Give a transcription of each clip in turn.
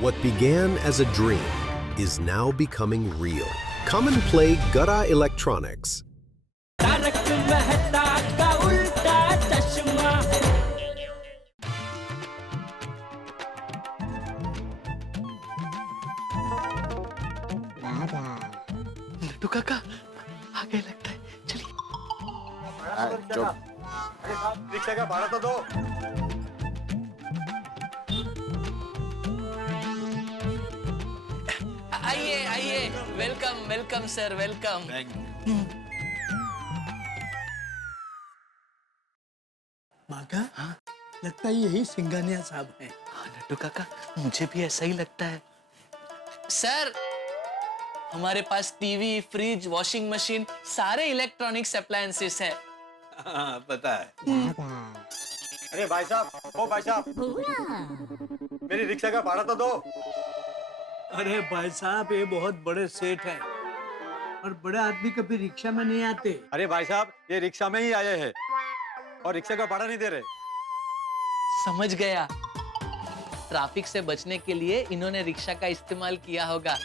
What began as a dream is now becoming real. Come and play Gada Electronics. Tarak Mehta का उल्टा चश्मा। लड्डू काका आ गए लगता है, चलिए। चुप। रिक्शा का भाड़ा तो दो। आइए आइए, वेलकम वेलकम सर, वेलकम। माका, लगता है यही सिंघानिया साहब हैं। हाँ लड्डू काका, मुझे भी ऐसा ही लगता है। सर, हमारे पास टीवी, फ्रिज, वॉशिंग मशीन, सारे इलेक्ट्रॉनिक्स अप्लायंसेस हैं। हाँ, पता है। अरे भाई साहब, ओ भाई साहब, मेरी रिक्शा का भाड़ा तो दो। अरे भाई साहब, ये बहुत बड़े सेठ हैं और बड़े आदमी कभी रिक्शा में नहीं आते। अरे भाई साहब, ये रिक्शा में ही आए हैं और रिक्शा का भाड़ा नहीं दे रहे। समझ गया, ट्रैफिक से बचने के लिए इन्होंने रिक्शा का इस्तेमाल किया होगा।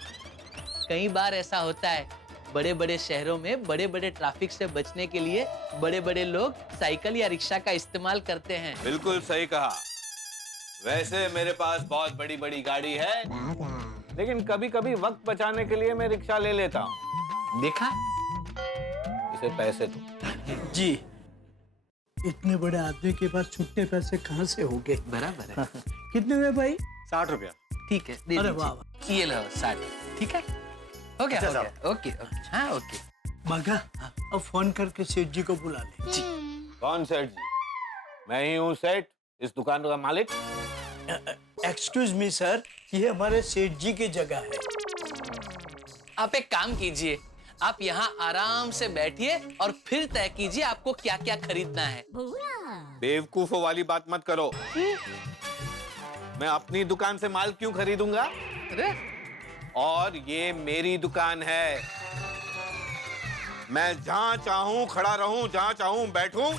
कई बार ऐसा होता है, बड़े बड़े शहरों में बड़े बड़े ट्रैफिक से बचने के लिए बड़े बड़े लोग साइकिल या रिक्शा का इस्तेमाल करते हैं। बिल्कुल सही कहा। वैसे मेरे पास बहुत बड़ी बड़ी गाड़ी है, लेकिन कभी कभी वक्त बचाने के लिए मैं रिक्शा ले लेता हूँ। देखा? इसे पैसे दो। जी, इतने बड़े आदमी के पास छुट्टे पैसे कहाँ से हो गए? बराबर है। कितने हुए भाई? 60 रुपया। ठीक है, दे अरे दीजिए। वाह वाह। ये लो 60। ठीक है, हो गया, अच्छा हो साहब। गया। ओके ओके, हाँ ओके। माका, अब फोन करके सेठ जी को बुला ले। कौन सेठ जी? मैं ही हूँ सेठ, इस दुकान का मालिक। एक्सक्यूज मी सर, ये हमारे सेठ जी की जगह है। आप एक काम कीजिए, आप यहाँ आराम से बैठिए और फिर तय कीजिए आपको क्या क्या खरीदना है। बेवकूफों वाली बात मत करो। मैं अपनी दुकान से माल क्यों खरीदूंगा? अरे और ये मेरी दुकान है। मैं जहां चाहूं खड़ा रहूं, जहां चाहूं बैठूं।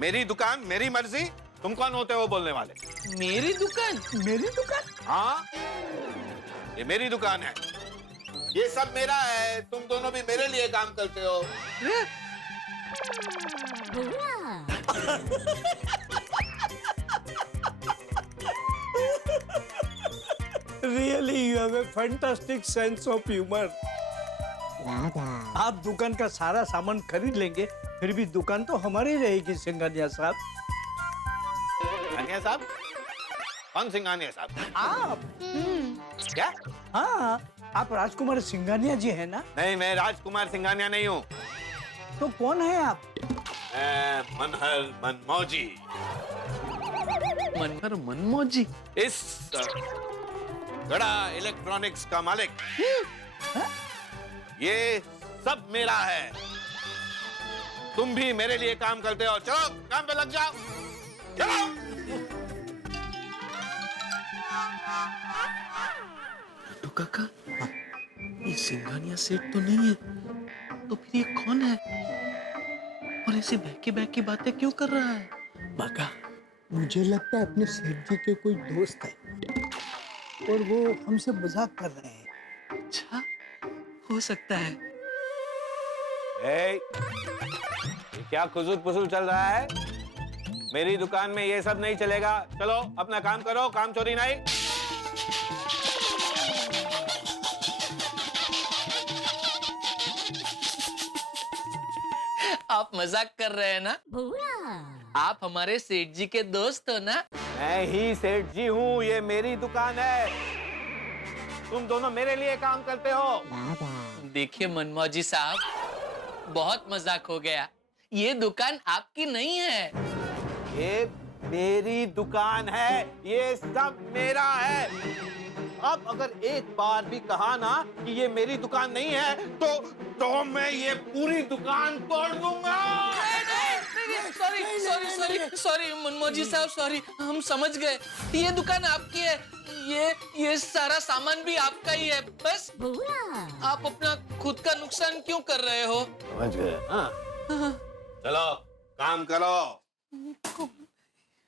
मेरी दुकान, मेरी मर्जी। तुम कौन होते हो बोलने वाले? मेरी दुकान? मेरी दुकान? हाँ, ये मेरी दुकान है। ये सब मेरा है। तुम दोनों भी मेरे लिए काम करते हो। Really, you have a fantastic sense of humor. आप दुकान का सारा सामान खरीद लेंगे, फिर भी दुकान तो हमारी रहेगी सिंघानिया साहब। सिंघानिया साहब? कौन सिंघानिया साहब? आप? क्या? हाँ, आप राजकुमार सिंघानिया जी हैं ना? नहीं, मैं राजकुमार सिंघानिया नहीं हूँ। तो कौन है आप? मैं मनहर मनमौजी। मनहर मनमौजी? इस गड़ा इलेक्ट्रॉनिक्स का मालिक। ये सब मेरा है। तुम भी मेरे लिए काम करते हो। चलो काम पे लग जाओ। चलो। लड्डू काका, ये सिंघानिया सेठ तो नहीं है, तो फिर ये कौन है? और ऐसे बहके बातें क्यों कर रहा है? बाका, मुझे लगता है अपने सेठ जी के कोई दोस्त है और वो हमसे मजाक कर रहे हैं। अच्छा, हो सकता है। ये क्या खुजूर पुजूर चल रहा है? मेरी दुकान में ये सब नहीं चलेगा। चलो अपना काम करो, काम चोरी नहीं। आप मजाक कर रहे हैं ना? आप हमारे सेठ जी के दोस्त हो ना? मैं ही सेठ जी हूँ। ये मेरी दुकान है। तुम दोनों मेरे लिए काम करते हो। देखिए मनमौजी साहब, बहुत मजाक हो गया। ये दुकान आपकी नहीं है। ये मेरी दुकान है। ये सब मेरा है। अब अगर एक बार भी कहा ना कि ये मेरी दुकान नहीं है, तो मैं ये पूरी दुकान तोड़ दूंगा। सॉरी मनमौजी साहब, सॉरी, हम समझ गए। ये दुकान आपकी है, ये सारा सामान भी आपका ही है। बस आप अपना खुद का नुकसान क्यों कर रहे हो? समझ गए? हाँ। चलो काम करो।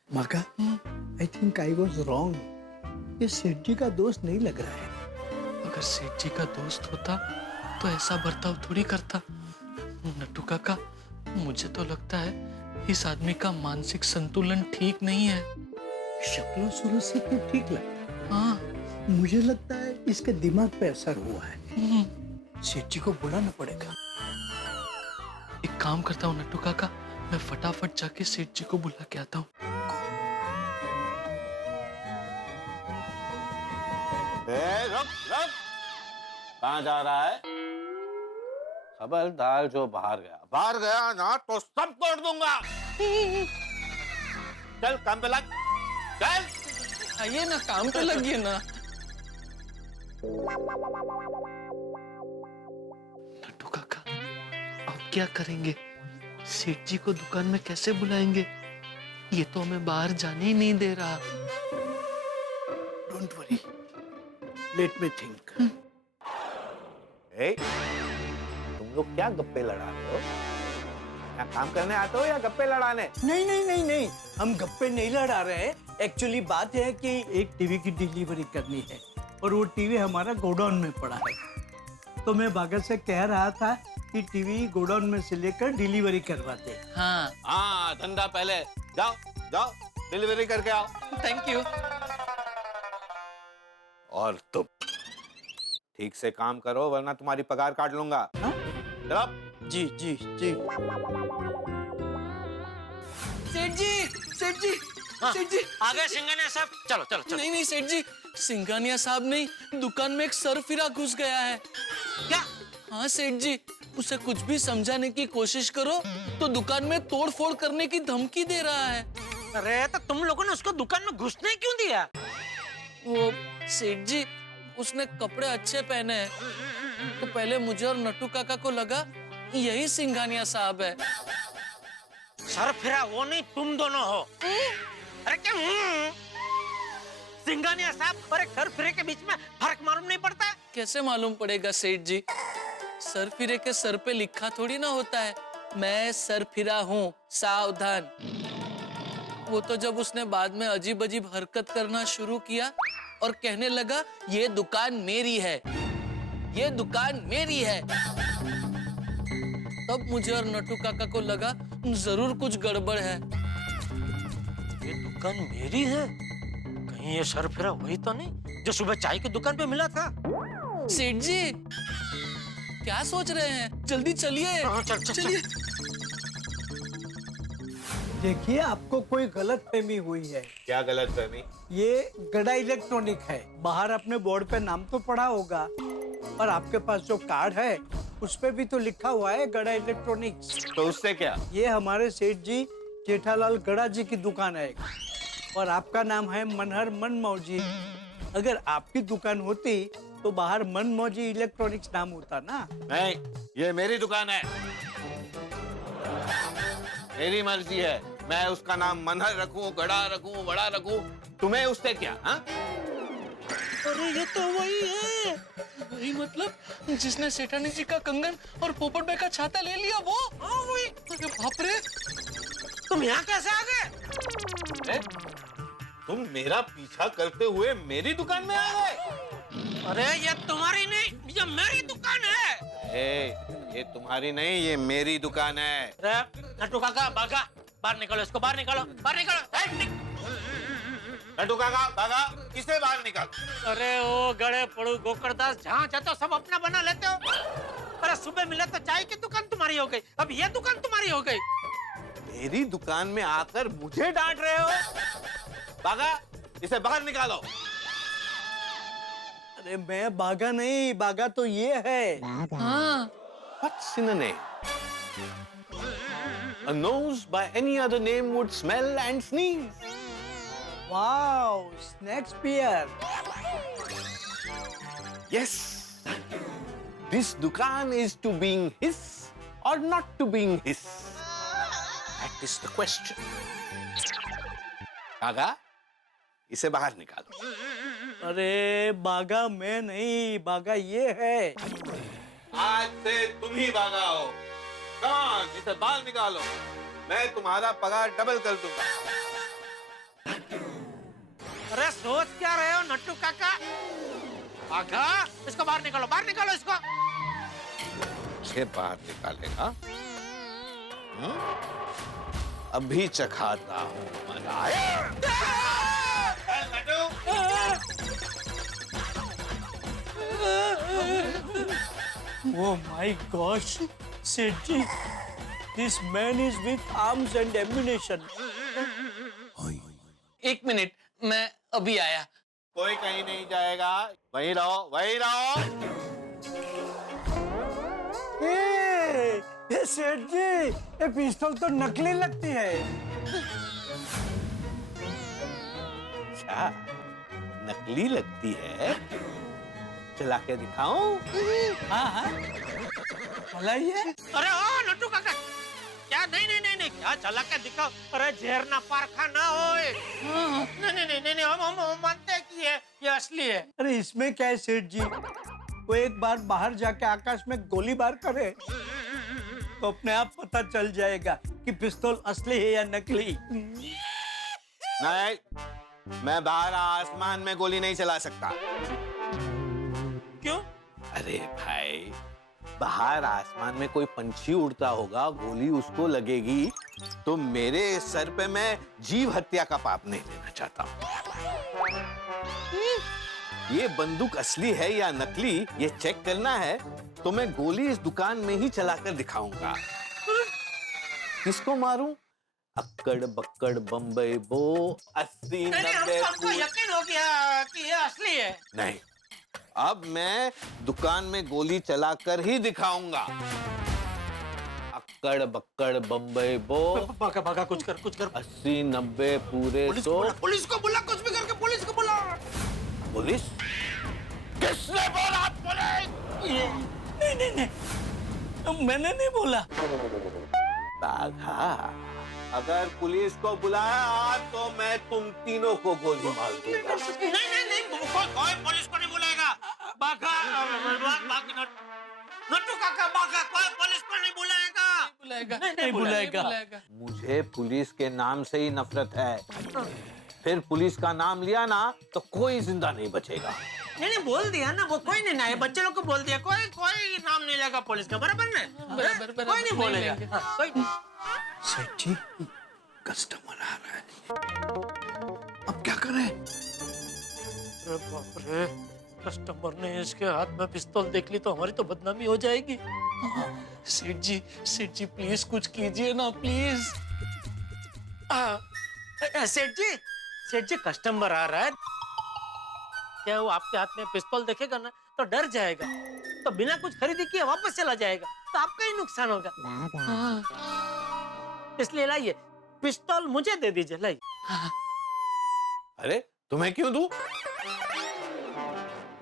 Maka, I think I was wrong. ये सेठ जी का दोस्त नहीं लग रहा है। अगर सेठ जी का दोस्त होता तो ऐसा बर्ताव थोड़ी करता। नट्टू काका, मुझे तो लगता है इस आदमी का मानसिक संतुलन ठीक नहीं है। शक्लों सूरत से तो ठीक लगता है। हाँ। मुझे लगता है इसके दिमाग पे असर हुआ है। सेठ जी को बुलाना पड़ेगा। एक काम करता हूँ नट्टू काका, मैं फटाफट जाके सेठ जी को बुला के आता हूँ। रुक रुक, कहाँ जा रहा है? खबरदार जो बाहर गया ना तो सब तोड़ दूंगा। चल काम पे लग, चल। आइए ना, काम पे लगिए ना। नट्टू काका, अब क्या करेंगे? सेठ जी को दुकान में कैसे बुलाएंगे? ये तो हमें बाहर जाने ही नहीं दे रहा। Don't worry, let me think. तुम लोग क्या गप्पे लड़ा रहे हो? क्या काम करने आते हो या गप्पे लड़ाने? नहीं नहीं नहीं नहीं, हम गप्पे नहीं लड़ा रहे हैं। एक्चुअली बात है कि एक टीवी की डिलीवरी करनी है और वो टीवी हमारा गोडाउन में पड़ा है। तो मैं भगत से कह रहा था कि टीवी गोडाउन में से लेकर डिलीवरी करवाते हैं। हाँ, धंधा पहले। जाओ जाओ, डिलीवरी करके आओ। Thank you. और तुम ठीक से काम करो वरना तुम्हारी पगार काट लूंगा। हाँ? चलो। जी जी जी। सेठ जी, सेठ जी, सेठ जी, आ गए सिंघानिया साहब। चलो चलो चलो। नहीं नहीं सेठ जी, सिंघानिया साहब नहीं, दुकान में एक सरफिरा घुस गया है। क्या? हाँ सेठ जी, उसे कुछ भी समझाने की कोशिश करो तो दुकान में तोड़-फोड़ करने की धमकी दे रहा है। अरे तो तुम लोगों ने उसको दुकान में घुसने क्यों दिया? वो सेठ जी, उसने कपड़े अच्छे पहने हैं तो पहले मुझे और नट्टू काका को लगा यही सिंघानिया साहब है। सर फिरा वो नहीं, तुम दोनों हो। अरे क्या सिंघानिया साहब और एक सर फिरे के बीच में फर्क मालूम नहीं पड़ता? कैसे मालूम पड़ेगा सेठ जी? सरफिरे के सर पे लिखा थोड़ी ना होता है मैं सरफिरा हूँ, सावधान। वो तो जब उसने बाद में अजीब अजीब हरकत करना शुरू किया और कहने लगा ये दुकान मेरी है, ये दुकान मेरी है, तब मुझे और नट्टू काका को लगा जरूर कुछ गड़बड़ है। ये दुकान मेरी है? कहीं ये सर फिरा वही तो नहीं जो सुबह चाय की दुकान पे मिला था? सेठ जी, क्या सोच रहे हैं? जल्दी चलिए। हाँ, चल। चलिए। देखिए, आपको कोई गलत फहमी हुई है। क्या गलत फहमी? ये गड़ा इलेक्ट्रॉनिक है। बाहर अपने बोर्ड पे नाम तो पढ़ा होगा, और आपके पास जो कार्ड है उस पे भी तो लिखा हुआ है गड़ा इलेक्ट्रॉनिक्स। तो उससे क्या? ये हमारे सेठ जी जेठालाल गड़ा जी की दुकान है और आपका नाम है मनहर मनमौजी। अगर आपकी दुकान होती तो बाहर मनमौजी इलेक्ट्रॉनिक्स नाम होता ना। नहीं, ये मेरी दुकान है, मेरी मर्जी है। मैं उसका नाम मनहर रखूं, गड़ा रखूं, बड़ा रखूं, तुम्हें उससे क्या? हाँ? अरे ये तो वही है, वही मतलब जिसने सेठानी जी का कंगन और पोपट भाई का छाता ले लिया वो। हाँ वही। अरे बाप रे, तुम यहाँ कैसे आ गए? तुम मेरा पीछा करते हुए मेरी दुकान में आ गए? अरे ये तुम्हारी नहीं, ये मेरी दुकान है। ये तुम्हारी नहीं, ये मेरी दुकान है। अरे नट्टू काका, भागा, बाहर निकालो इसको, बाहर निकालो, बाहर निकालो। नट्टू काका, भागा, किसे बाहर निकाल? अरे ओ गड़े पड़ू गोकरदास, जहाँ जाते हो सब अपना बना लेते हो। अरे सुबह मिला तो चाय की दुकान तुम्हारी हो गई, अब ये दुकान तुम्हारी हो गई। मेरी दुकान में आकर मुझे डांट रहे हो? भागा, इसे बाहर निकालो। अरे मैं भागा नहीं, भागा तो ये है। हाँ। What's in a name? A nose by any other name would smell and sneeze. Wow, snakespeare. Yes. This dukan is to being his or not to being his. That is the question. भागा, इसे बाहर निकालो। अरे भागा मैं नहीं, भागा ये है। आज से तुम ही भागा हो। कौन? इसे बाहर निकालो, मैं तुम्हारा पगार डबल कर दूंगा। अरे सोच क्या रहे हो नट्टू काका? आगा, इसको बाहर निकालो इसको। से बाहर निकालेगा? अभी चखाता हूँ मजा। Oh my gosh, सेठ जी, this man is with arms and ammunition. एक मिनट, मैं अभी आया। कोई कहीं नहीं जाएगा, वहीं रहो। ये सेठ जी, ये पिस्तौल तो नकली लगती है। अच्छा, नकली लगती है? चला के दिखाऊं? हाँ, चलाइए। अरे ओ नट्टू काका, क्या नहीं, क्या चला के दिखाओ? अरे जहर ना पारखा ना होए। नहीं, हम मानते हैं कि ये असली है। अरे इसमें क्या है सेठ जी? वो एक बार बाहर जाके आकाश में गोलीबार करे तो अपने आप पता चल जाएगा कि पिस्तौल असली है या नकली। नहीं, मैं बाहर आसमान में गोली नहीं चला सकता। क्यों? अरे भाई, बाहर आसमान में कोई पंछी उड़ता होगा, गोली उसको लगेगी तो मेरे सर पे मैं जीव हत्या का पाप नहीं लेना चाहता। ये बंदूक असली है या नकली, ये चेक करना है तो मैं गोली इस दुकान में ही चलाकर दिखाऊंगा। किसको मारूं? अक्कड़ बक्कड़ बम्बई बो 80 90। हमको यकीन हो गया कि ये असली है। नहीं, अब मैं दुकान में गोली चलाकर ही दिखाऊंगा। अक्कड़ बक्कड़ बम्बई बो भागा कुछ कर 80 90 पूरे 100। पुलिस को बुला, कुछ भी करके पुलिस को बुला। पुलिस? किसने बोला पुलिस? नहीं, मैंने नहीं बोला। बाघा, अगर पुलिस को बुलाया तो मैं तुम तीनों को गोली मार दूंगा। नहीं, कोई पुलिस को नहीं बुलाएगा। बाघा, नट्टू काका, बाघा, कोई पुलिस को नहीं बुलाएगा। नहीं बुलाएगा। मुझे पुलिस के नाम से ही नफरत है। फिर पुलिस का नाम लिया ना तो कोई जिंदा नहीं बचेगा। नहीं, बोल दिया ना, वो कोई नहीं आए, बच्चे लोग को बोल दिया, कोई नाम नहीं लेगा पुलिस का, बराबर ना? कोई नहीं बोलेगा। कोई नहीं। सेठ जी, कस्टमर आ रहा है, अब क्या करें? अरे बाप रे, कस्टमर ने इसके हाथ में पिस्तौल देख ली तो हमारी तो बदनामी हो जाएगी। सेठ जी प्लीज कुछ कीजिए ना, प्लीज। सेठ जी कस्टमर आ रहा है, क्या वो आपके हाथ में पिस्तौल देखेगा ना तो डर जाएगा, तो बिना कुछ खरीदी किए वापस चला जाएगा, तो आपका ही नुकसान होगा। इसलिए लाइए, पिस्तौल मुझे दे दीजिए, लाइए। अरे तुम्हें क्यों दूं?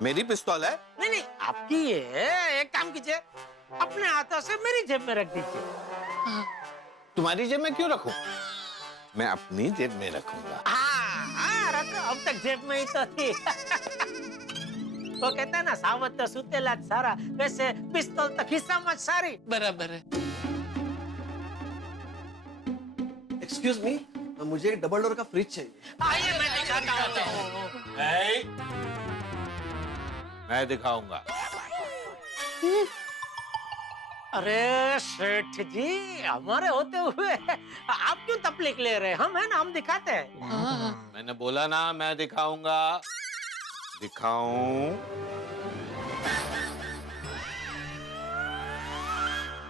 मेरी पिस्तौल है। नहीं, आपकी है। एक काम कीजिए, अपने हाथों से मेरी जेब में रख दीजिए। तुम्हारी जेब में क्यों रखूं? मैं अपनी जेब में रखूंगा। हाँ, रखो, अब तक जेब में ही तो थी। वो कहता है ना, सावत तो सुतेला सारा, वैसे पिस्तौल तो खिस्सा मत सारी। बराबर है। एक्सक्यूज मी, मुझे एक डबल डोर का फ्रिज चाहिए। आइए मैं दिखाता हूँ। मैं दिखाऊंगा। अरे सेठ जी, हमारे होते हुए आप क्यों तकलीफ ले रहे हैं? हम है ना, हम दिखाते हैं। मैंने बोला ना, मैं दिखाऊंगा। दिखाऊं?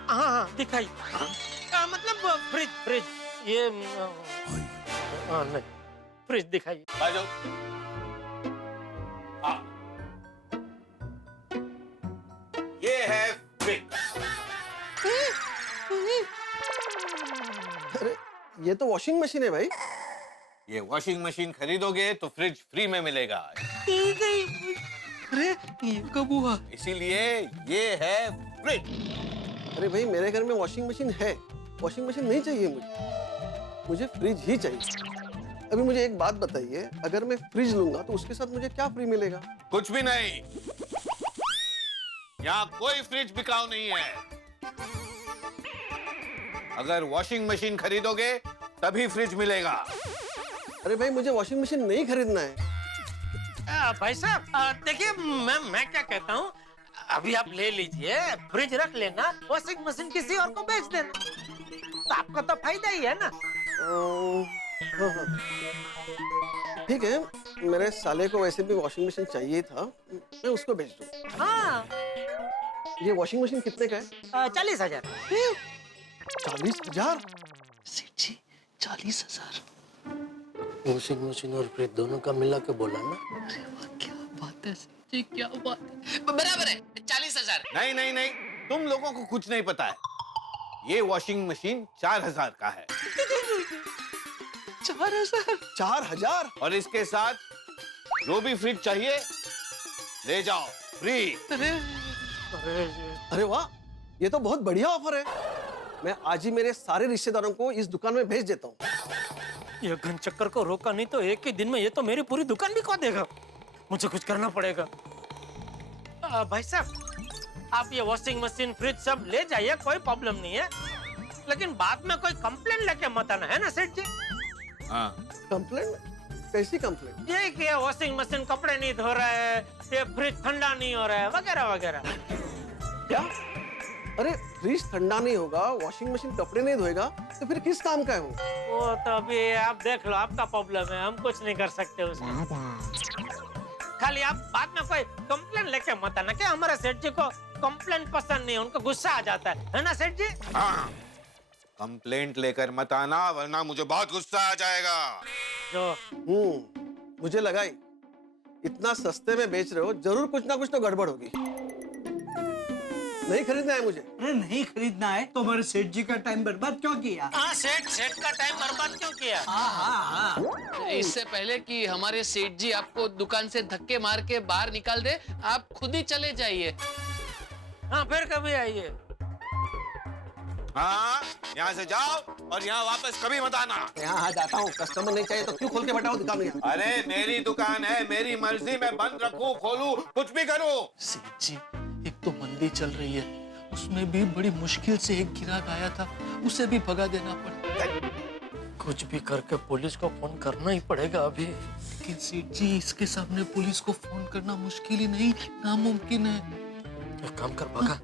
हाँ, दिखाइए। मतलब फ्रिज ये नहीं, फ्रिज दिखाइए। बाजो। ये है फ्रिज। अरे ये तो वॉशिंग मशीन है भाई। ये वॉशिंग मशीन खरीदोगे तो फ्रिज फ्री में मिलेगा। अरे ये कब हुआ? इसीलिए ये है फ्रिज। अरे भाई, मेरे घर में वॉशिंग मशीन है, वॉशिंग मशीन नहीं चाहिए मुझे फ्रिज ही चाहिए। अभी मुझे एक बात बताइए, अगर मैं फ्रिज लूंगा तो उसके साथ मुझे क्या फ्री मिलेगा? कुछ भी नहीं। यहाँ कोई फ्रिज बिकाऊ नहीं है। अगर वॉशिंग मशीन खरीदोगे तभी फ्रिज मिलेगा। अरे भाई, मुझे वॉशिंग मशीन नहीं खरीदना है, भाई साहब देखिए मैं क्या कहता हूँ, अभी आप ले लीजिए, फ्रिज रख लेना, वॉशिंग मशीन किसी और को बेच देना, तो आपको तो फायदा ही है ना। हाँ, हाँ। ठीक है, मेरे साले को वैसे भी वॉशिंग मशीन चाहिए था, मैं उसको बेच दूँ। हाँ ये वॉशिंग मशीन कितने का है? 40,000। 40,000? सेठ जी 40,000। वॉशिंग मशीन और फ्रिज दोनों का मिला के बोला ना। अरे वाह, क्या बात है सेठ जी, क्या बात है। बराबर है 40,000। नहीं नहीं नहीं, तुम लोगों को कुछ नहीं पता है। ये वॉशिंग मशीन 4,000 का है। 4,000? 4,000? और इसके साथ जो भी फ्रिज चाहिए ले जाओ, फ्री। अरे वाह, ये तो बहुत बढ़िया ऑफर है। मैं आज ही मेरे सारे रिश्तेदारों को इस दुकान में भेज देता हूँ। ये घन चक्कर को रोका नहीं तो एक ही दिन में ये तो मेरी पूरी दुकान भी खो देगा। मुझे कुछ करना पड़ेगा। भाई साहब, आप ये वॉशिंग मशीन फ्रिज सब ले जाइए, कोई प्रॉब्लम नहीं है, लेकिन बाद में कोई कंप्लेंट लेके मत आना, है ना सेठ जी? हाँ। कंप्लेंट? कैसी कंप्लेंट? ये कि ये वॉशिंग मशीन कपड़े नहीं धो रहा है, ये फ्रिज ठंडा नहीं हो रहा है, वगैरह वगैरह। क्या? अरे फ्रिज ठंडा नहीं होगा, वॉशिंग मशीन कपड़े नहीं धोएगा, तो फिर किस काम का है वो? वो तो अभी आप देख लो, आपका प्रॉब्लम है, हम कुछ नहीं कर सकते उसमें। खाली आप बाद में कोई कंप्लेंट लेके मत आना कि हमारे सेठ जी को कंप्लेंट पसंद नहीं है, उनको गुस्सा आ जाता है ना सेठ जी? हाँ, कंप्लेंट लेकर मत आना, वरना मुझे बहुत गुस्सा आ जाएगा। जो मुझे लगा ही, इतना सस्ते में बेच रहे हो, जरूर कुछ ना कुछ तो गड़बड़ होगी। नहीं खरीदना है मुझे। अरे नहीं खरीदना है तो हमारे सेठ जी का टाइम बर्बाद क्यों किया? हाँ, सेठ का टाइम बर्बाद क्यों किया? हाँ। इससे पहले कि हमारे सेठ जी आपको दुकान से धक्के मार के बाहर निकाल दे, आप खुद ही चले जाइए। हाँ, फिर कभी आइए। हाँ, यहाँ से जाओ और यहाँ वापस कभी मत आना। यहाँ आ जाता हूँ, कस्टमर नहीं चाहिए तो क्यों खोल के बैठा हो दुकान में? अरे मेरी दुकान है, मेरी मर्जी, मैं बंद रखूं, खोलूं, कुछ भी करूं। सेठ जी, एक तो मंदी चल रही है, उसमें भी बड़ी मुश्किल से एक ग्राहक आया था, उसे भी भगा देना पड़ा। कुछ भी करके पुलिस को फोन करना ही पड़ेगा अभी। लेकिन सेठ जी, इसके सामने पुलिस को फोन करना मुश्किल ही नहीं, नामुमकिन है। एक काम कर भागा,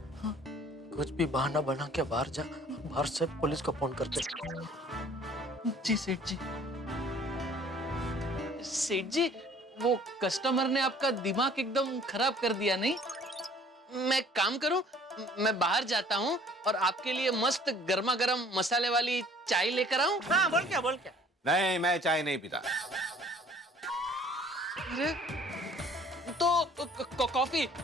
कुछ भी बहाना बना के बाहर जा, बाहर से पुलिस को फोन करते। जी सेठ जी। सेठ जी, वो कस्टमर ने आपका दिमाग एकदम खराब कर दिया नहीं? मैं काम करूं, मैं बाहर जाता हूं और आपके लिए मस्त गर्मा गर्म मसाले वाली चाय लेकर आऊं? हाँ, बोल क्या? नहीं, मैं चाय नहीं पीता। अरे, तो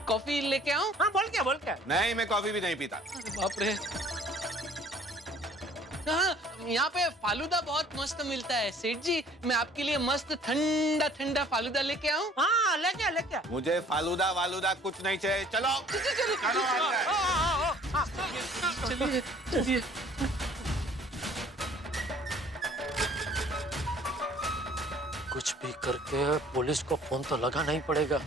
कॉफी लेके आऊं? हाँ, बोल क्या? नहीं, मैं कॉफी भी नहीं पीता। अरे बाप रे। हाँ, यहाँ पे फालूदा बहुत मस्त मिलता है सेठ जी, मैं आपके लिए मस्त ठंडा ठंडा फालूदा लेके आऊं? हाँ, लेके। मुझे फालूदा वालूदा कुछ नहीं चाहिए, चलो। चलिए। कुछ भी करके पुलिस को फोन तो लगाना ही पड़ेगा।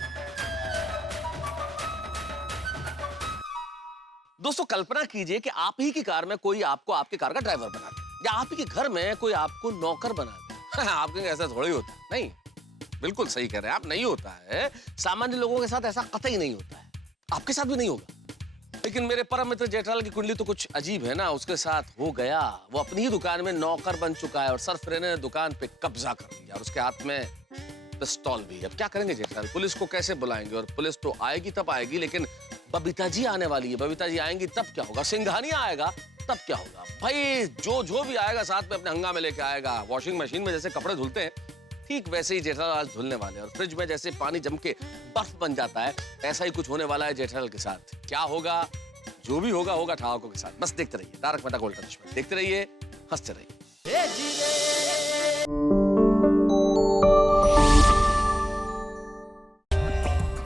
दोस्तों, कल्पना कीजिए कि आप ही की कार में कोई आपको आपके कार का ड्राइवर बना दे, या आप ही के घर में कोई आपको नौकर बना दे। आपके ऐसा थोड़ी होता है। नहीं, बिल्कुल सही कह रहे हैं आप, नहीं होता है। सामान्य लोगों के साथ ऐसा कतई नहीं होता है, आपके साथ भी नहीं होगा। लेकिन मेरे परम मित्र जेठालाल की कुंडली तो कुछ अजीब है ना, उसके साथ हो गया। वो अपनी ही दुकान में नौकर बन चुका है और सरफराज ने दुकान पे कब्जा कर लिया और उसके हाथ में पिस्तौल भी। अब क्या करेंगे जेठालाल? पुलिस को कैसे बुलाएंगे? और पुलिस तो आएगी तब आएगी, लेकिन बबीता जी आने वाली है। बबीता जी आएंगी तब क्या होगा? सिंघानिया आएगा तब क्या होगा? भाई जो भी आएगा साथ में अपने हंगामे लेके आएगा। वॉशिंग मशीन में जैसे कपड़े धुलते हैं, ठीक वैसे ही जेठालाल आज धुलने वाले हैं। और फ्रिज में जैसे पानी जम के बर्फ बन जाता है, ऐसा ही कुछ होने वाला है जेठालाल के साथ। क्या होगा? जो भी होगा होगा ठहाकों के साथ। बस देखते रहिए तारक मेहता का उल्टा चश्मा, देखते रहिए, हंसते रहिए।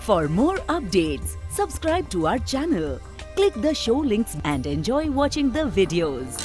For more updates, subscribe to our channel, click the show links and enjoy watching the videos.